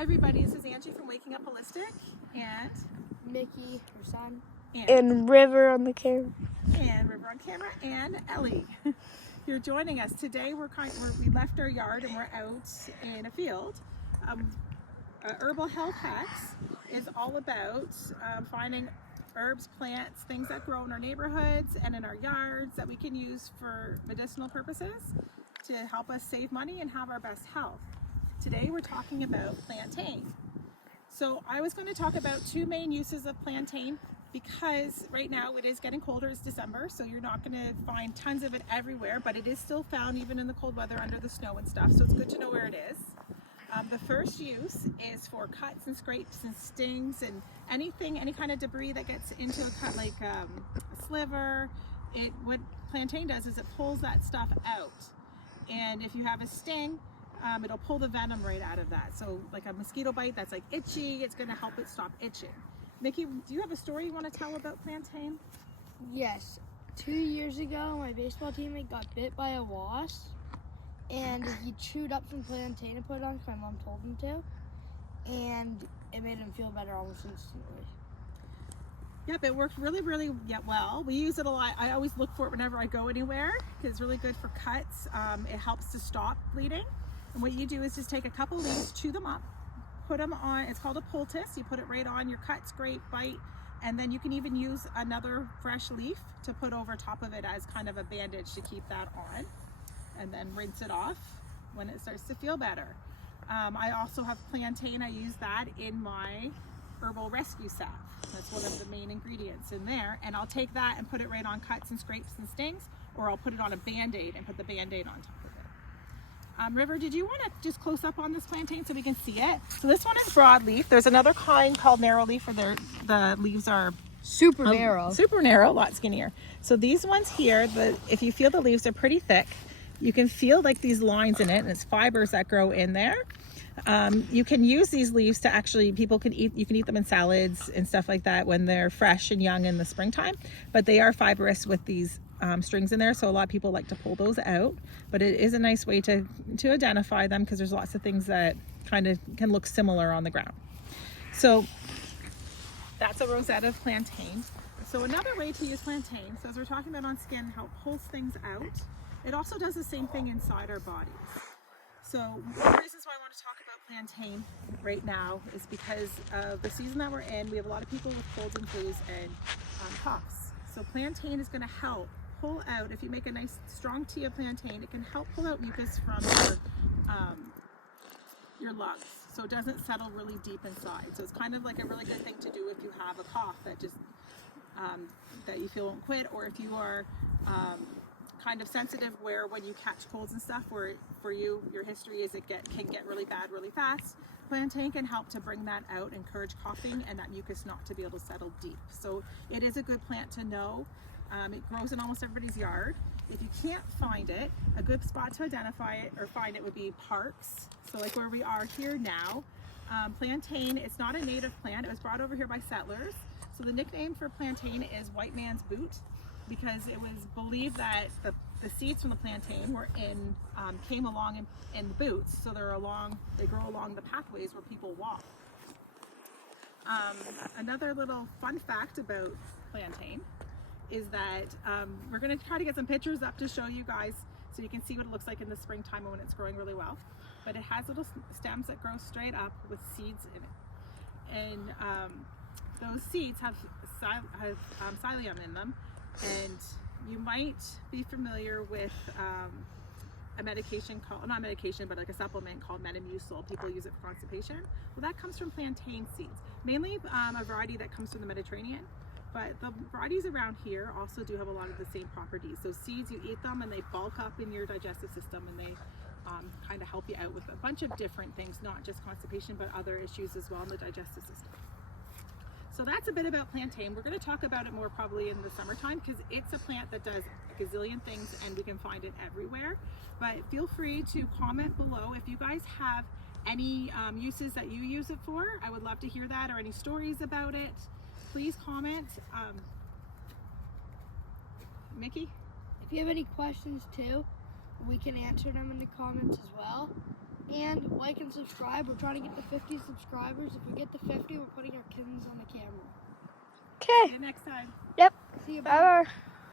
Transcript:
Hi everybody, this is Angie from Waking Up Holistic, and Mickey, her son, and River on the camera. And River on camera, and Ellie. You're joining us today. We left our yard and we're out in a field. Herbal Hacks is all about finding herbs, plants, things that grow in our neighborhoods and in our yards that we can use for medicinal purposes to help us save money and have our best health. Today we're talking about plantain. So I was going to talk about two main uses of plantain because right now it is getting colder. It's December, so you're not going to find tons of it everywhere, but it is still found even in the cold weather under the snow and stuff, so it's good to know where it is. The first use is for cuts and scrapes and stings and any kind of debris that gets into a cut, like a sliver. What plantain does is it pulls that stuff out, and if you have a sting, it'll pull the venom right out of that. So like a mosquito bite that's like itchy, it's going to help it stop itching. Mickey, do you have a story you want to tell about plantain? Yes. 2 years ago, my baseball teammate got bit by a wasp, and he chewed up some plantain and put it on because my mom told him to, and it made him feel better almost instantly. Yep, it worked really well. We use it a lot. I always look for it whenever I go anywhere because it's really good for cuts. It helps to stop bleeding. And what you do is just take a couple leaves, chew them up, put them on, it's called a poultice. You put it right on your cut, scrape, bite, and then you can even use another fresh leaf to put over top of it as kind of a bandage to keep that on, and then rinse it off when it starts to feel better. I also have plantain. I use that in my herbal rescue salve. That's one of the main ingredients in there, and I'll take that and put it right on cuts and scrapes and stings, or I'll put it on a band-aid and put the band-aid on top of it. River, did you want to just close up on this plantain so we can see it? So this one is broadleaf. There's another kind called narrowleaf where the leaves are Super narrow. Super narrow, a lot skinnier. So these ones here, if you feel the leaves are pretty thick, you can feel like these lines in it, and it's fibers that grow in there. You can use these leaves to actually, you can eat them in salads and stuff like that when they're fresh and young in the springtime, but they are fibrous with these strings in there, so a lot of people like to pull those out, but it is a nice way to identify them because there's lots of things that kind of can look similar on the ground. So that's a rosette of plantain. So another way to use plantain, so as we're talking about on skin, how it pulls things out, it also does the same thing inside our bodies. So one of the reasons why I want to talk about plantain right now is because of the season that we're in. We have a lot of people with colds and flus and coughs. So plantain is going to help pull out, if you make a nice strong tea of plantain, it can help pull out mucus from your lungs, so it doesn't settle really deep inside. So it's kind of like a really good thing to do if you have a cough that just that you feel won't quit, or if you are kind of sensitive where when you catch colds and stuff, where for you your history is can get really bad really fast. Plantain can help to bring that out, encourage coughing and that mucus not to be able to settle deep. So it is a good plant to know. It grows in almost everybody's yard. If you can't find it, a good spot to identify it or find it would be parks. So like where we are here now. Plantain, it's not a native plant. It was brought over here by settlers. So the nickname for plantain is white man's boot, because it was believed that the seeds from the plantain came along in the boots. So they grow along the pathways where people walk. Another little fun fact about plantain is that we're going to try to get some pictures up to show you guys so you can see what it looks like in the springtime when it's growing really well. But it has little stems that grow straight up with seeds in it. And those seeds have psyllium in them. And you might be familiar with a medication called, not medication, but like a supplement called Metamucil. People use it for constipation. Well, that comes from plantain seeds, mainly a variety that comes from the Mediterranean. But the varieties around here also do have a lot of the same properties. So seeds, you eat them and they bulk up in your digestive system, and they kind of help you out with a bunch of different things, not just constipation, but other issues as well in the digestive system. So that's a bit about plantain. We're going to talk about it more probably in the summertime because it's a plant that does a gazillion things and we can find it everywhere. But feel free to comment below if you guys have any uses that you use it for. I would love to hear that, or any stories about it. Please comment. Mickey? If you have any questions too, we can answer them in the comments as well. And like and subscribe. We're trying to get to 50 subscribers. If we get to 50, we're putting our kittens on the camera. Okay. See you next time. Yep. See you. Bye.